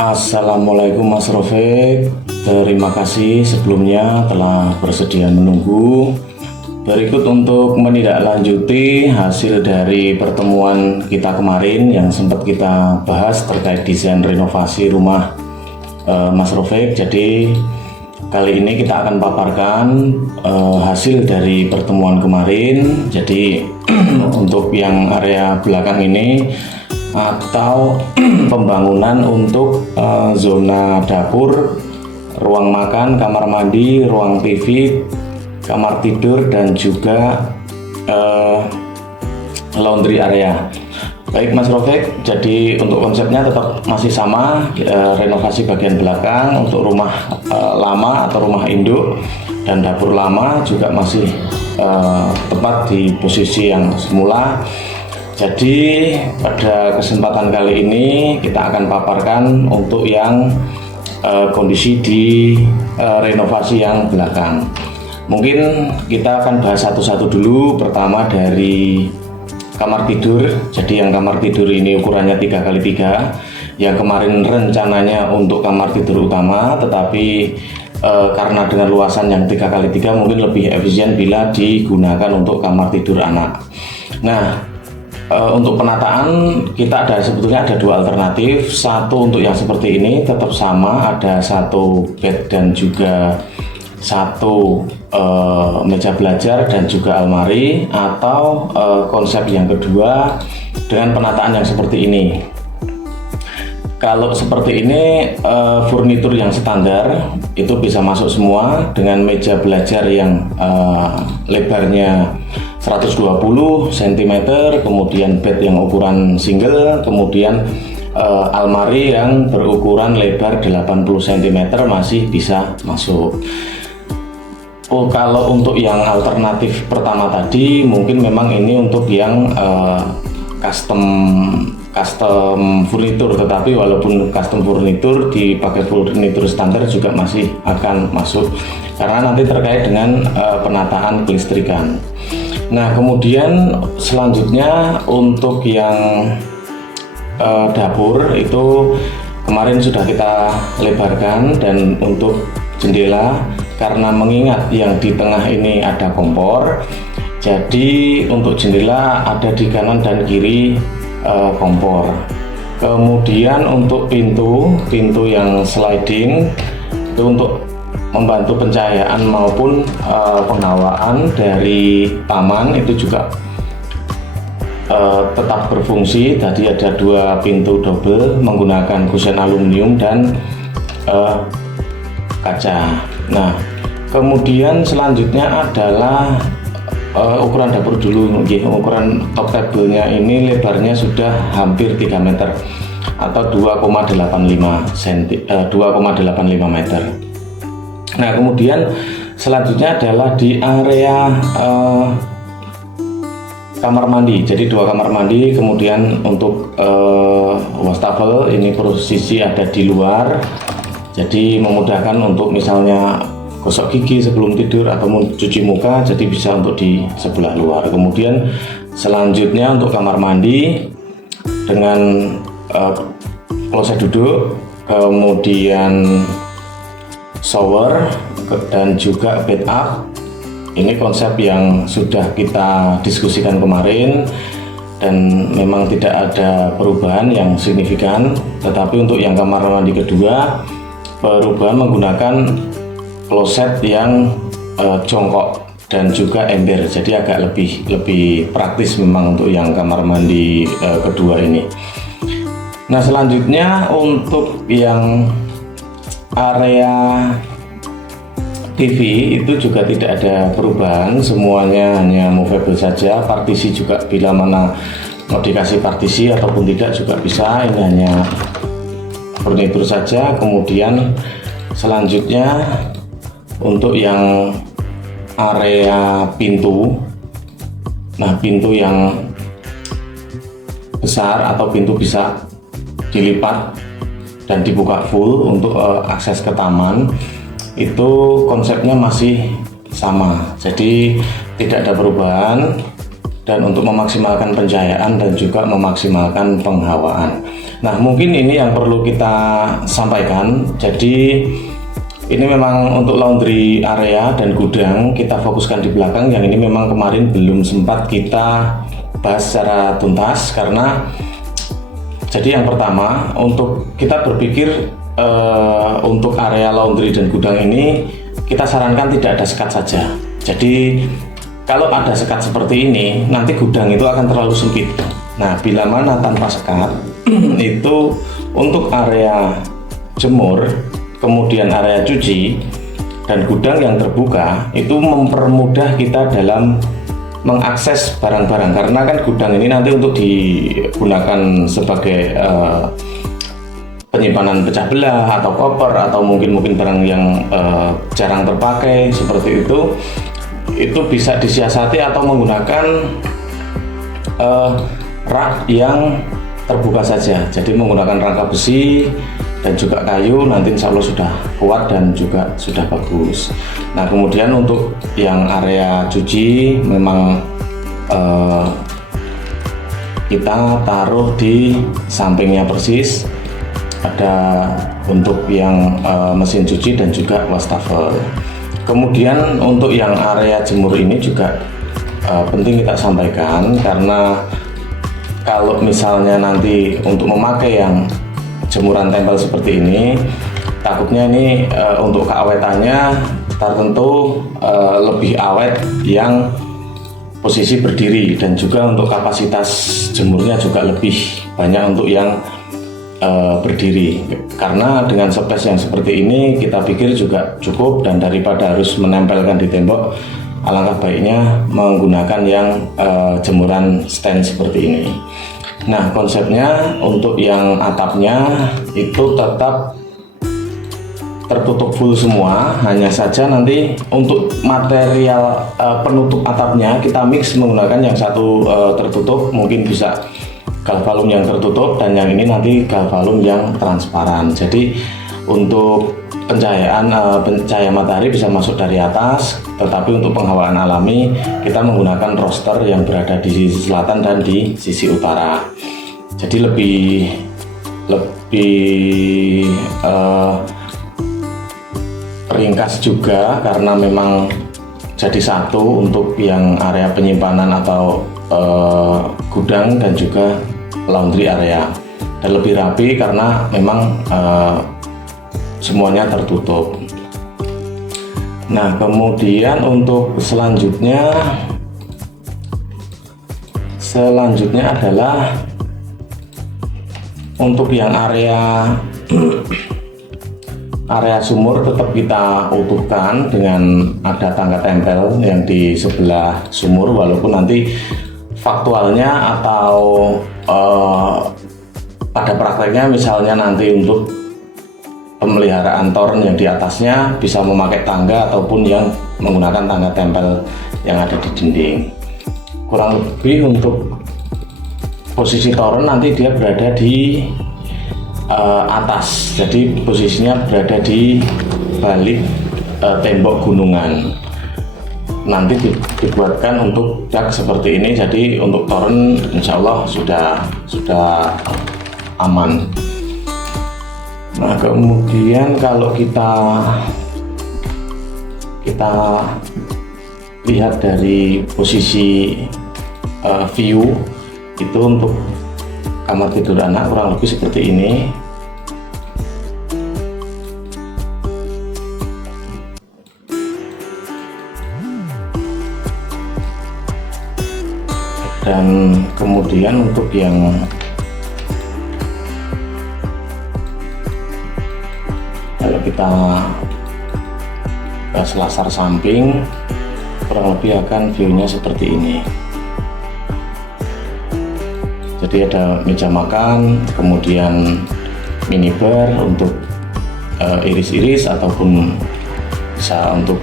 Assalamualaikum Mas Rofik. Terima kasih sebelumnya telah bersedia menunggu. Berikut untuk menindaklanjuti hasil dari pertemuan kita kemarin yang sempat kita bahas terkait desain renovasi rumah Mas Rofik. Jadi kali ini kita akan paparkan hasil dari pertemuan kemarin. Jadi untuk yang area belakang ini atau pembangunan untuk zona dapur, ruang makan, kamar mandi, ruang TV, kamar tidur, dan juga laundry area. Baik Mas Rofik, jadi untuk konsepnya tetap masih sama, renovasi bagian belakang untuk rumah lama atau rumah induk, dan dapur lama juga masih tepat di posisi yang semula. Jadi pada kesempatan kali ini kita akan paparkan untuk yang kondisi di renovasi yang belakang. Mungkin kita akan bahas satu-satu dulu. Pertama dari kamar tidur. Jadi yang kamar tidur ini ukurannya 3x3. Yang kemarin rencananya untuk kamar tidur utama, tetapi karena dengan luasan yang 3x3 mungkin lebih efisien bila digunakan untuk kamar tidur anak. Nah, untuk penataan kita sebetulnya ada dua alternatif. Satu untuk yang seperti ini tetap sama, ada satu bed dan juga satu meja belajar dan juga almari, atau konsep yang kedua dengan penataan yang seperti ini. Kalau seperti ini furnitur yang standar itu bisa masuk semua dengan meja belajar yang lebarnya 120 cm, kemudian bed yang ukuran single, kemudian almari yang berukuran lebar 80 cm masih bisa masuk. Oh, kalau untuk yang alternatif pertama tadi mungkin memang ini untuk yang custom furnitur, tetapi walaupun custom furnitur dipakai furnitur standar juga masih akan masuk karena nanti terkait dengan penataan kelistrikan. Nah, kemudian selanjutnya untuk yang dapur itu kemarin sudah kita lebarkan, dan untuk jendela karena mengingat yang di tengah ini ada kompor, jadi untuk jendela ada di kanan dan kiri kompor. Kemudian untuk pintu yang sliding itu untuk membantu pencahayaan maupun penghawaan dari taman itu juga tetap berfungsi. Tadi ada dua pintu double menggunakan kusen aluminium dan kaca. Nah, kemudian selanjutnya adalah ukuran dapur dulu. Ukuran top table-nya ini lebarnya sudah hampir 3 meter atau 2,85 meter. Nah, kemudian selanjutnya adalah di area kamar mandi. Jadi dua kamar mandi, kemudian untuk wastafel ini posisi ada di luar. Jadi memudahkan untuk misalnya gosok gigi sebelum tidur atau cuci muka, jadi bisa untuk di sebelah luar. Kemudian selanjutnya untuk kamar mandi dengan kloset duduk, kemudian shower dan juga bed up. Ini konsep yang sudah kita diskusikan kemarin dan memang tidak ada perubahan yang signifikan. Tetapi untuk yang kamar mandi kedua, perubahan menggunakan kloset yang jongkok dan juga ember, jadi agak lebih praktis memang untuk yang kamar mandi kedua ini. Nah, selanjutnya untuk yang area TV itu juga tidak ada perubahan, semuanya hanya movable saja. Partisi juga bila mana mau dikasih partisi ataupun tidak juga bisa, ini hanya furnitur saja. Kemudian selanjutnya untuk yang area pintu, nah pintu yang besar atau pintu bisa dilipat dan dibuka full untuk akses ke taman, itu konsepnya masih sama, jadi tidak ada perubahan. Dan untuk memaksimalkan pencahayaan dan juga memaksimalkan penghawaan. Nah, mungkin ini yang perlu kita sampaikan. Jadi ini memang untuk laundry area dan gudang kita fokuskan di belakang. Yang ini memang kemarin belum sempat kita bahas secara tuntas karena jadi yang pertama untuk kita berpikir untuk area laundry dan gudang ini kita sarankan tidak ada sekat saja. Jadi kalau ada sekat seperti ini nanti gudang itu akan terlalu sempit. Nah, bila mana tanpa sekat itu untuk area jemur, kemudian area cuci dan gudang yang terbuka itu mempermudah kita dalam mengakses barang-barang, karena kan gudang ini nanti untuk digunakan sebagai penyimpanan pecah belah atau koper atau mungkin barang yang jarang terpakai seperti itu bisa disiasati atau menggunakan rak yang terbuka saja. Jadi menggunakan rangka besi dan juga kayu, nanti insya Allah sudah kuat dan juga sudah bagus. Nah, kemudian untuk yang area cuci memang kita taruh di sampingnya persis, ada untuk yang mesin cuci dan juga wastafel. Kemudian untuk yang area jemur ini juga penting kita sampaikan, karena kalau misalnya nanti untuk memakai yang jemuran tempel seperti ini, takutnya ini untuk keawetannya tertentu lebih awet yang posisi berdiri, dan juga untuk kapasitas jemurnya juga lebih banyak untuk yang berdiri. Karena dengan space yang seperti ini kita pikir juga cukup, dan daripada harus menempelkan di tembok, alangkah baiknya menggunakan yang jemuran stand seperti ini. Nah, konsepnya untuk yang atapnya itu tetap tertutup full semua, hanya saja nanti untuk material penutup atapnya kita mix menggunakan yang satu tertutup, mungkin bisa galvalum yang tertutup dan yang ini nanti galvalum yang transparan. Jadi untuk pencahaya matahari bisa masuk dari atas, tetapi untuk penghawaan alami kita menggunakan roster yang berada di sisi selatan dan di sisi utara. Jadi lebih ringkas juga, karena memang jadi satu untuk yang area penyimpanan atau gudang dan juga laundry area, dan lebih rapi karena memang semuanya tertutup. Nah, kemudian untuk selanjutnya adalah untuk yang area sumur tetap kita utuhkan dengan ada tangga tempel yang di sebelah sumur, walaupun nanti faktualnya atau pada prakteknya misalnya nanti untuk pemeliharaan toren yang di atasnya bisa memakai tangga ataupun yang menggunakan tangga tempel yang ada di dinding. Kurang lebih untuk posisi toren nanti dia berada di atas, jadi posisinya berada di balik tembok gunungan. Nanti dibuatkan untuk dak seperti ini, jadi untuk toren insya Allah sudah aman. Nah, kemudian kalau kita lihat dari posisi view itu untuk kamar tidur anak kurang lebih seperti ini. Dan kemudian untuk yang kalau kita ke selasar samping kurang lebih akan view-nya seperti ini. Jadi ada meja makan, kemudian minibar untuk iris-iris ataupun bisa untuk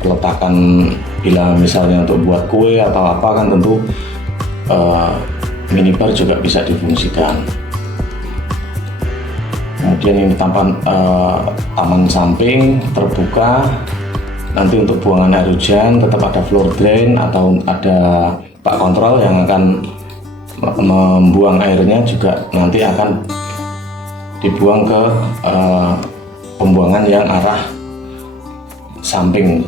peletakan, bila misalnya untuk buat kue atau apa kan tentu minibar juga bisa difungsikan. Kemudian ini taman samping terbuka, nanti untuk buangan air hujan tetap ada floor drain atau ada bak kontrol yang akan membuang airnya juga nanti akan dibuang ke pembuangan yang arah samping.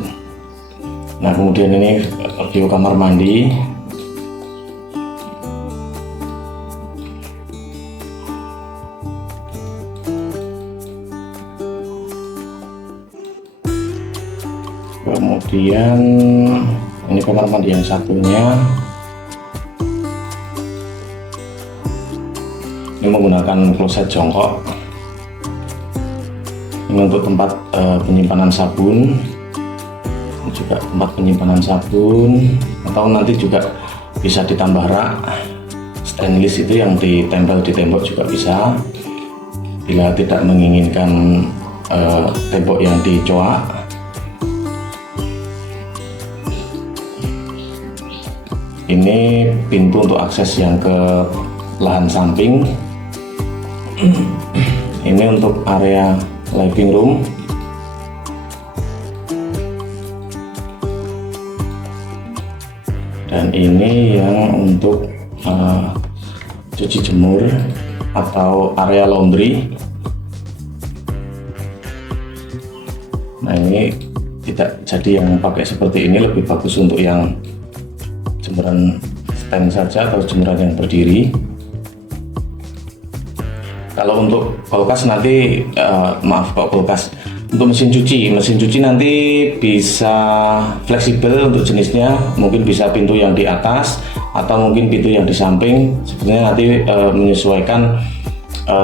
Nah, kemudian ini view kamar mandi. Kemudian ini kamar mandi yang satunya. Ini menggunakan kloset jongkok. Ini untuk tempat penyimpanan sabun. Ini juga tempat penyimpanan sabun. Atau nanti juga bisa ditambah rak stainless itu yang ditempel di tembok juga bisa. Bila tidak menginginkan tembok yang dicoak. Ini pintu untuk akses yang ke lahan samping. Ini untuk area living room. Dan ini yang untuk cuci jemur atau area laundry. Nah, ini tidak jadi yang pakai seperti ini, lebih bagus untuk yang jemuran stand saja atau jemuran yang berdiri. Kalau untuk kulkas nanti kulkas untuk mesin cuci nanti bisa fleksibel untuk jenisnya, mungkin bisa pintu yang di atas atau mungkin pintu yang di samping. Sebenarnya nanti menyesuaikan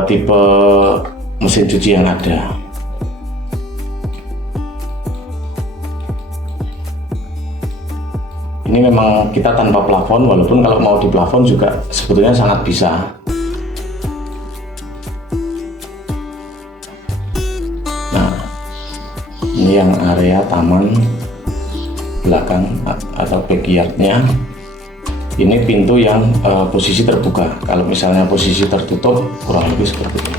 tipe mesin cuci yang ada. Ini memang kita tanpa plafon, walaupun kalau mau di plafon juga sebetulnya sangat bisa. Nah, ini yang area taman belakang atau backyardnya. Ini pintu yang posisi terbuka. Kalau misalnya posisi tertutup, kurang lebih seperti ini.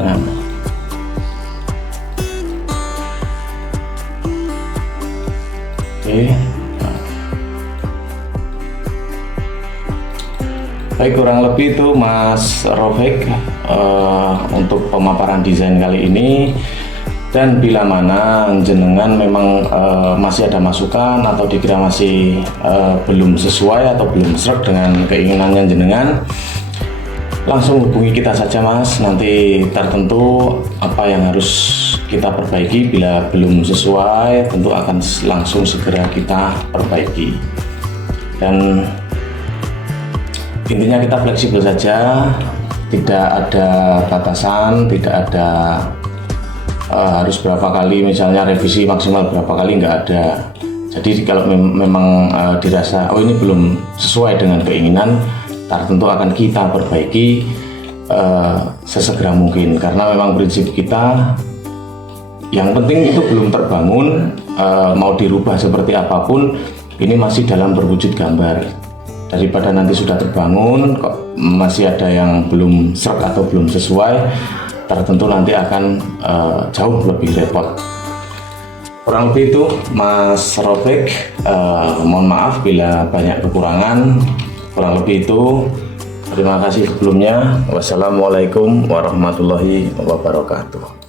Nah, oke. Baik, kurang lebih itu Mas Rofik untuk pemaparan desain kali ini. Dan bila mana jenengan memang masih ada masukan atau dikira masih belum sesuai atau belum sreg dengan keinginannya jenengan, langsung hubungi kita saja Mas, nanti tertentu apa yang harus kita perbaiki. Bila belum sesuai tentu akan langsung segera kita perbaiki. Dan intinya kita fleksibel saja, tidak ada batasan, tidak ada harus berapa kali, misalnya revisi maksimal berapa kali, nggak ada. Jadi kalau memang dirasa oh ini belum sesuai dengan keinginan, tentu akan kita perbaiki sesegera mungkin, karena memang prinsip kita yang penting itu belum terbangun, mau dirubah seperti apapun ini masih dalam berwujud gambar. Daripada nanti sudah terbangun kok masih ada yang belum sreg atau belum sesuai, tentu nanti akan jauh lebih repot. Kurang lebih itu Mas Rofik, mohon maaf bila banyak kekurangan. Kurang lebih itu, terima kasih sebelumnya. Wassalamualaikum warahmatullahi wabarakatuh.